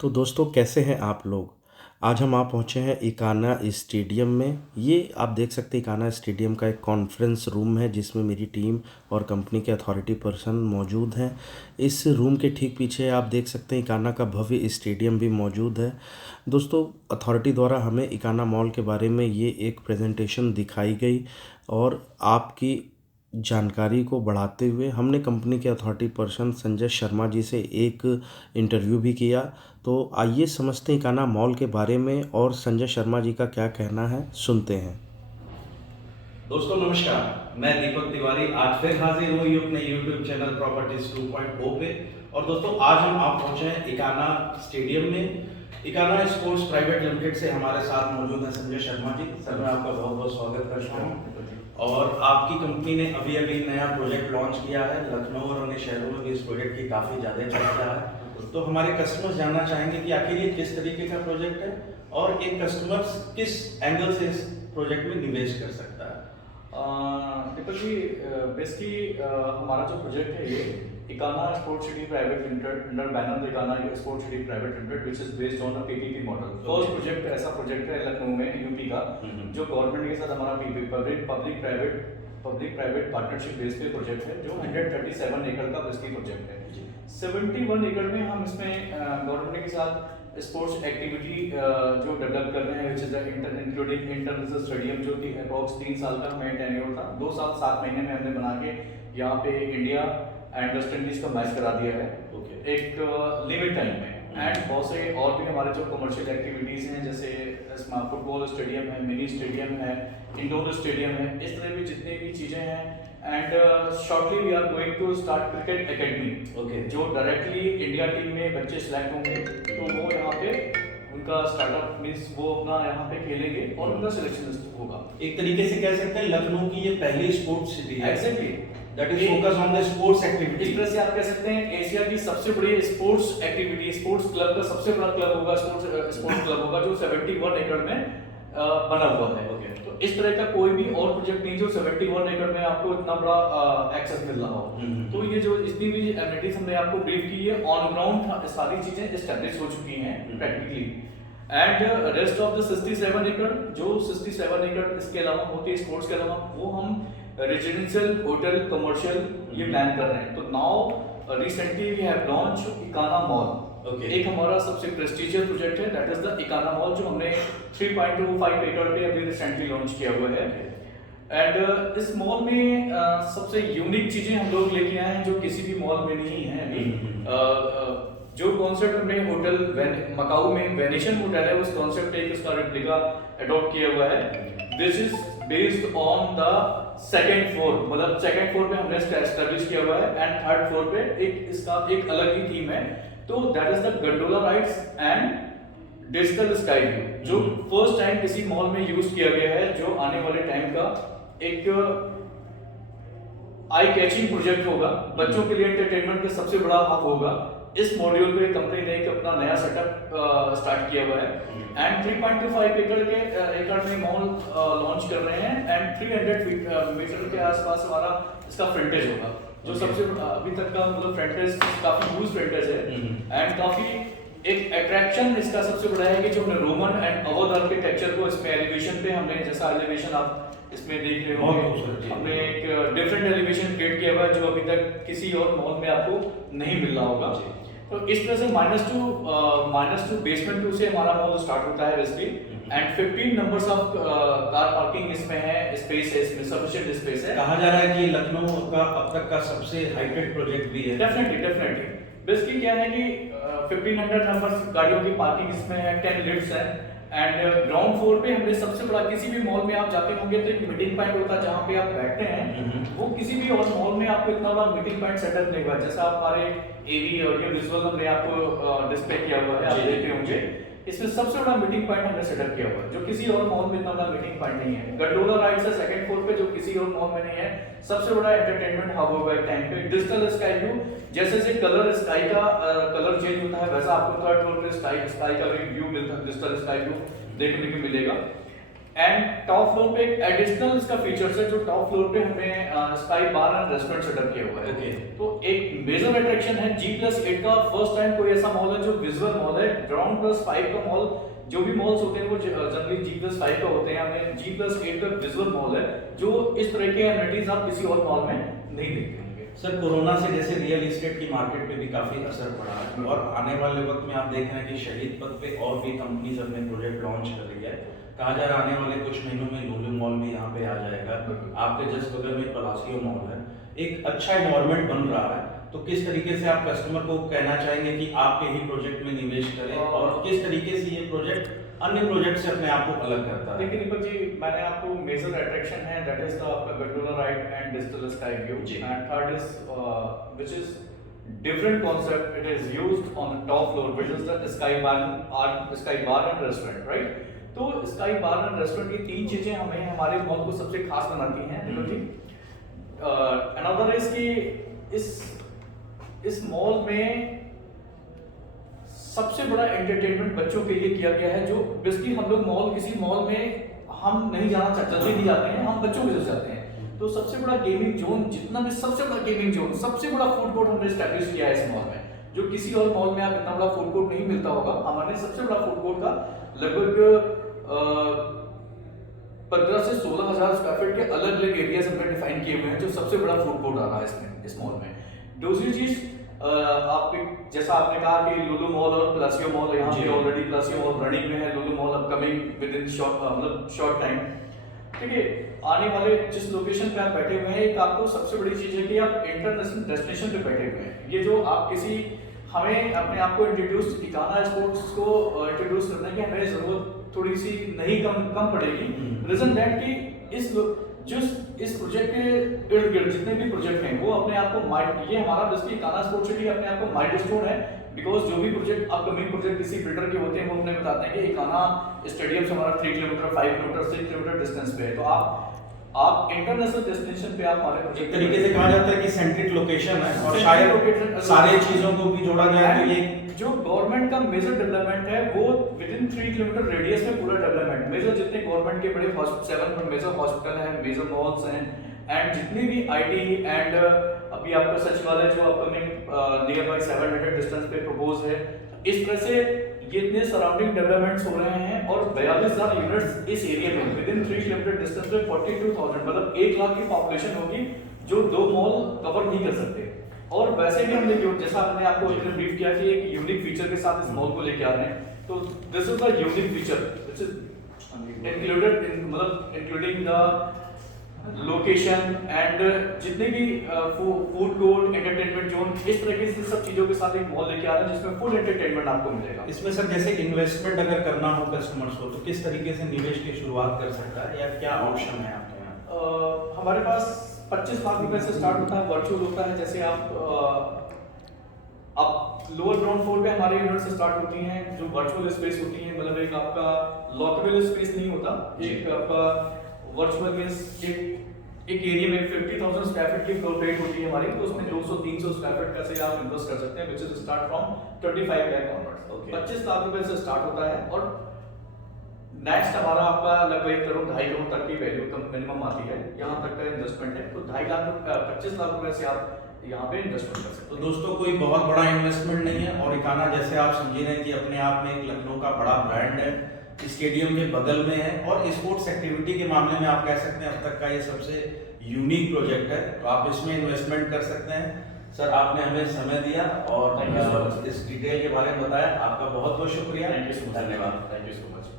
तो दोस्तों कैसे हैं आप लोग। आज हम पहुंचे हैं इकाना स्टेडियम में। ये आप देख सकते हैं इकाना स्टेडियम का एक कॉन्फ्रेंस रूम है जिसमें मेरी टीम और कंपनी के अथॉरिटी पर्सन मौजूद हैं। इस रूम के ठीक पीछे आप देख सकते हैं इकाना का भव्य स्टेडियम भी मौजूद है। दोस्तों अथॉरिटी द्वारा हमें इकाना मॉल के बारे में ये एक प्रेजेंटेशन दिखाई गई और आपकी जानकारी को बढ़ाते हुए हमने कंपनी के अथॉरिटी पर्सन संजय शर्मा जी से एक इंटरव्यू भी किया। तो आइए समझते हैं इकाना मॉल के बारे में और संजय शर्मा जी का क्या कहना है, सुनते हैं। दोस्तों नमस्कार, मैं दीपक तिवारी आज फिर हाजिर हुई अपने YouTube चैनल प्रॉपर्टीज 2.0 पे। और दोस्तों आज हम आप पहुंचे हैं इकाना स्टेडियम में। इकाना स्पोर्ट्स प्राइवेट लिमिटेड से हमारे साथ मौजूद हैं संजय शर्मा जी। सर मैं आपका बहुत बहुत स्वागत करता हूँ। और आपकी कंपनी ने अभी अभी नया प्रोजेक्ट लॉन्च किया है लखनऊ और अन्य शहरों में भी इस प्रोजेक्ट की काफ़ी ज़्यादा चर्चा है। तो हमारे कस्टमर्स जानना चाहेंगे कि आखिर ये किस तरीके का प्रोजेक्ट है और एक कस्टमर्स किस एंगल से इस प्रोजेक्ट में निवेश कर सकता है। दीपक जी, बेसिकली हमारा जो प्रोजेक्ट है ये Ekana sports city private limited under banner Ekana sports city private limited which is based on a PPP model. First project ऐसा प्रोजेक्ट है लखनऊ में यूपी का जो गवर्नमेंट के साथ हमारा पब्लिक प्राइवेट पार्टनरशिप बेस पे प्रोजेक्ट है जो 137 एकड़ का बेसिकली प्रोजेक्ट है। 71 एकड़ में हम इसमें गवर्नमेंट के साथ स्पोर्ट्स एक्टिविटी जो डेवलप कर रहे हैं which is including international stadium जो कि अप्रॉक्स 3 साल का हमें टेन्योर था। 2 साल 7 महीने में हमने बना के यहाँ पे इंडिया एंड वेस्ट इंडीज का मैच करा दिया है एक लिमिट टाइम में। एंड बहुत से और भी हमारे जो कमर्शियल एक्टिविटीज हैं जैसे फुटबॉल स्टेडियम है, मिनी स्टेडियम है, इंडोर स्टेडियम है, इस तरह की जितनी भी चीजें हैं। And shortly we are going to start cricket academy जो डायरेक्टली इंडिया टीम में बच्चे सिलेक्ट होंगे तो वो यहाँ पे उनका स्टार्टअप मींस वो अपना यहाँ पे खेलेंगे और उनका सिलेक्शन होगा। एक तरीके से कह सकते हैं लखनऊ की ये पहली स्पोर्ट्स सिटी है। Exactly that is focus on the sports activity. इस तरह से आप कह सकते हैं एशिया की सबसे बड़ी स्पोर्ट्स एक्टिविटी स्पोर्ट्स क्लब का सबसे बड़ा क्लब होगा स्पोर्ट्स क्लब होगा जो 71 एकड़ में बना हुआ है। तो इस तरह का कोई भी और प्रोजेक्ट नहीं जो 71 एकड़ में आपको इतना बड़ा एक्सेस मिल रहा हो। तो ये जो जितनी भी एमिनिटीज हमने आपको ब्रीफ की है ऑन ग्राउंड सारी चीजें एस्टैब्लिश हो चुकी हैं practically. And rest of the 67 एकड़ जो 67 एकड़ इसके अलावा होती है स्पोर्ट्स के अलावा वो हम रेजिडेंशियल होटल कमर्शियल ये प्लान कर रहे हैं। तो now recently we have launch Ekana mall. एक हमारा सबसे प्रेस्टिजियस प्रोजेक्ट है that is the Ekana mall जो हमने 3.25 एकड़ पे अभी रिसेंटली लॉन्च किया हुआ है। एंड इस मॉल में सबसे यूनिक चीजें हम लोग लेके आए हैं जो किसी भी मॉल में नहीं है अभी। जो कॉन्सेप्ट हमने होटल मकाऊ में वेनेशियन होटल है उस कॉन्सेप्ट एक इसका रेप्लिका अडॉप्ट किया हुआ है। This is based on the second floor, मतलब सेकंड फ्लोर पे हमने एस्टैब्लिश किया हुआ है एंड थर्ड फ्लोर पे एक इसका एक अलग ही थीम है। तो that is the gondola rides and digital sky view जो फर्स्ट टाइम किसी मॉल में यूज किया गया है जो आने वाले टाइम का एक आई कैचिंग प्रोजेक्ट होगा, बच्चों के लिए एंटरटेनमेंट का सबसे बड़ा हब होगा। इस मॉड्यूल पे कंपनी ने एक अपना नया सेटअप स्टार्ट किया हुआ है एंड 3.25 एकड़ में मॉल लॉन्च कर रहे हैं एंड 300 मीटर के आसपास हमारा इसका फ्रंटेज होगा जो सबसे अभी तक का मतलब फ्रंटेज काफी यूज फ्रंटेज है। एंड काफी एक अट्रैक्शन इसका सबसे बड़ा है कि जो हमने रोमन एंड अवध आर्किटेक्चर को इसमें एलिवेशन पे हमने जैसा एलिवेशन आप इसमें देख रहे होंगे हमने एक डिफरेंट एलिवेशन क्रिएट किया हुआ है जो अभी तक किसी और मॉल में आपको नहीं मिल रहा होगा। तो इस तरह से -2 बेसमेंट 2 से हमारा मॉल स्टार्ट होता है basically and 15 numbers of car parking इसमें है, स्पेस है, इसमें सफिशिएंट स्पेस है। कहा जा रहा है कि लखनऊ का अब तक का सबसे हाईटेक प्रोजेक्ट भी है। डेफिनेटली बेसिकली क्या है कि 1500 नंबर्स गाड़ियों की पार्किंग इसमें है, 10 लिफ्ट्स हैं एंड ग्राउंड फ्लोर पे हमने सबसे बड़ा किसी भी मॉल में आप जाते होंगे तो एक मीटिंग पॉइंट होता है जहाँ पे आप बैठते हैं वो किसी भी और मॉल में आपको इतना बड़ा मीटिंग पॉइंट सेटअप नहीं हुआ जैसा आप हमारे एवी ऑडियो विजुअल हमने आपको डिस्प्ले किया हुआ है, आप देख रहे होंगे इसमें सबसे बड़ा मीटिंग पॉइंट हमने सेटअप किया हुआ है जो किसी और मॉल में इतना बड़ा मीटिंग पॉइंट नहीं है। गंडोला राइड्स है सेकंड फ्लोर पे जो किसी और मॉल में नहीं है, सबसे बड़ा एंटरटेनमेंट हब होगा एक टाइम पे। डिजिटल स्काई व्यू जैसे जैसे कलर स्काई का कलर चेंज होता है वैसा आपको थर्ड फ्लोर पे स्काई का भी व्यू मिलता है, डिजिटल स्काई व्यू देखने को मिलेगा। एंड टॉप फ्लोर पे एक एडिशनल इसका फीचर्स है, जो टॉप फ्लोर पे हमें sky bar and restaurant setup किया हुआ है। Okay. तो एक मेजर अट्रैक्शन है G+8 का फर्स्ट टाइम कोई ऐसा मॉल है जो विजुअल मॉल है। ग्राउंड +5 का मॉल, जो भी मॉल्स होते हैं वो जनरली G+5 का होते हैं, हमें G+8 का विजुअल मॉल है जो इस तरह के एमिनिटीज आप किसी और मॉल में नहीं देखते होंगे। सर कोरोना से जैसे रियल एस्टेट की मार्केट पे भी काफी असर पड़ा है और आने वाले वक्त में आप देख रहे हैं कि शहीद पथ पे और भी कंपनीज अपने प्रोजेक्ट लॉन्च कर रही है। कहा जा रहा है आने वाले कुछ महीनों में लुलु मॉल भी यहाँ पे आ जाएगा, आपके जस्ट बगल में पलासियो मॉल है, एक अच्छा इन्वायरमेंट बन रहा है। तो किस तरीके से आप कस्टमर को कहना चाहेंगे कि आपके ही प्रोजेक्ट में निवेश करें और किस तरीके से ये प्रोजेक्ट अन्य प्रोजेक्ट से अपने आप को अलग करता है? देखिए दीपक जी, मैंने आपको मेजर अट्रैक्शन है दैट इज द आपका gondola ride and digital sky view, and third is which is different concept, it is used on the top floor which is the sky bar and restaurant, right? तो sky bar and restaurant, ये तीन चीजें हमें हमारे mall को सबसे खास बनाती हैं दीपक जी। अनदर इज कि इस मॉल में सबसे बड़ा एंटरटेनमेंट बच्चों के लिए किया गया है, जो बेसिकली हम लोग किसी मॉल में हम नहीं जाना चाहते, जल्दी नहीं जाते हैं, हम बच्चों के साथ जाते हैं। तो सबसे बड़ा गेमिंग जोन, जितना भी सबसे बड़ा गेमिंग जोन, सबसे बड़ा फूड कोर्ट हमने एस्टैब्लिश किया है इस मॉल में, जो किसी और मॉल में आप इतना बड़ा फूड कोर्ट नहीं मिलता होगा। हमारे सबसे बड़ा फूड कोर्ट का लगभग 15 से 16,000 स्क्वायर फीट के अलग अलग एरियाज हमने डिफाइन किए हुए हैं, जो सबसे बड़ा फूड कोर्ट आ रहा है इसमें, इस मॉल में। दूसरी चीज, आप जैसा आपने कहा कि लुलु मॉल और प्लासियो मॉल, यहाँ पे ऑलरेडी प्लासियो मॉल रनिंग में है, Lulu mall upcoming within short time. ठीक है, आने वाले जिस लोकेशन पे आप बैठे हुए हैं, एक आपको सबसे बड़ी चीज है कि आप इंटरनेशनल डेस्टिनेशन पे बैठे हुए हैं। ये जो आप हमें अपने आप को इंट्रोड्यूस, इकाना स्पोर्ट्स को इंट्रोड्यूस करने की हमें जरूरत थोड़ी सी नहीं कम पड़ेगी। रीजन दैट कि इस प्रोजेक्ट के इर्द गिर्द जितने भी प्रोजेक्ट हैं वो अपने आप को ये हमारा बेसिकली इकाना स्पोर्ट्स सिटी अपने आप को माइलस्टोन है, बिकॉज जो भी प्रोजेक्ट अपकमिंग प्रोजेक्ट किसी बिल्डर के होते हैं वो हमें बताते हैं कि इकाना स्टेडियम से हमारा 3 किलोमीटर 5 किलोमीटर 6 किलोमीटर डिस्टेंस पे है। तो आप इंटरनेशनल डेस्टिनेशन पे आप हमारे एक तरीके से कहा जाता है कि सेंट्रिक लोकेशन है और शायद सारे चीजों को भी जोड़ा जाए तो ये जो गवर्नमेंट का मेजर डेवलपमेंट है वो विद इन 3 किलोमीटर रेडियस में पूरा डेवलपमेंट, मेजर जितने गवर्नमेंट के बड़े 7 मेजर हॉस्पिटल हैं, मेजर मॉल्स हैं, एंड जितनी भी आईटी एंड अभी आपका सचिवालय जो अपकमिंग नियर बाय 700 डिस्टेंस पे प्रपोज है, इस तरह से ये इतने सराउंडिंग डेवलपमेंट्स हो रहे हैं और 42,000 यूनिट्स इस एरिया में विद इन 3 किलोमीटर डिस्टेंस पे 42,000 मतलब 1 लाख की पॉपुलेशन होगी जो 2 मॉल कवर नहीं कर सकते। और वैसे भी हमने जैसा हमने आपको ब्रीफ किया कि एक यूनिक फीचर के साथ इस मॉल को लेके आ रहे हैं, तो this is the unique feature which is including the location and जितने भी फूड कोर्ट, एंटरटेनमेंट जोन, इस तरीके से सब चीजों के साथ एक मॉल लेके आ रहे हैं जिसमें फुल एंटरटेनमेंट आपको मिलेगा। इसमें सर जैसे इन्वेस्टमेंट अगर करना हो कस्टमर्स को तो किस तरीके से निवेश की शुरुआत कर सकता है या क्या ऑप्शन है आपके यहाँ? हमारे पास 25 लाख रुपए से स्टार्ट होता है, वर्चुअल होता है। जैसे आप लोअर ग्राउंड फ्लोर पे हमारे यूनिट से स्टार्ट होती हैं जो वर्चुअल स्पेस होती है, मतलब एक आपका लॉकेबल स्पेस नहीं होता, एक आपका वर्चुअल मींस एक एरिया में 50,000 स्क्वायर फीट की फ्लोर प्लेट होती है हमारी, तो उसमें 200-300 स्क्वायर फीट का से आप इन्वेस्ट कर सकते हैं, which is start from 25 lakh onwards. 25 lakh रुपए से स्टार्ट होता है और नेक्स्ट हमारा आपका लगभग 1 करोड़ 2.5 करोड़ तक की वैल्यू मिनिमम आती है, यहाँ तक का इन्वेस्टमेंट है। तो 25 लाख रुपए से आप यहाँ पे इन्वेस्टमेंट कर सकते हैं। तो दोस्तों कोई बहुत बड़ा इन्वेस्टमेंट नहीं है और इकाना जैसे आप समझ रहे हैं कि अपने आप में एक लखनऊ का बड़ा ब्रांड है, स्टेडियम के बगल में है और स्पोर्ट्स एक्टिविटी के मामले में आप कह सकते हैं अब तक का ये सबसे यूनिक प्रोजेक्ट है, तो आप इसमें इन्वेस्टमेंट कर सकते हैं। सर आपने हमें समय दिया और इस डिटेल के बारे में बताया, आपका बहुत बहुत शुक्रिया। Thank you so much. धन्यवाद। Thank you so much.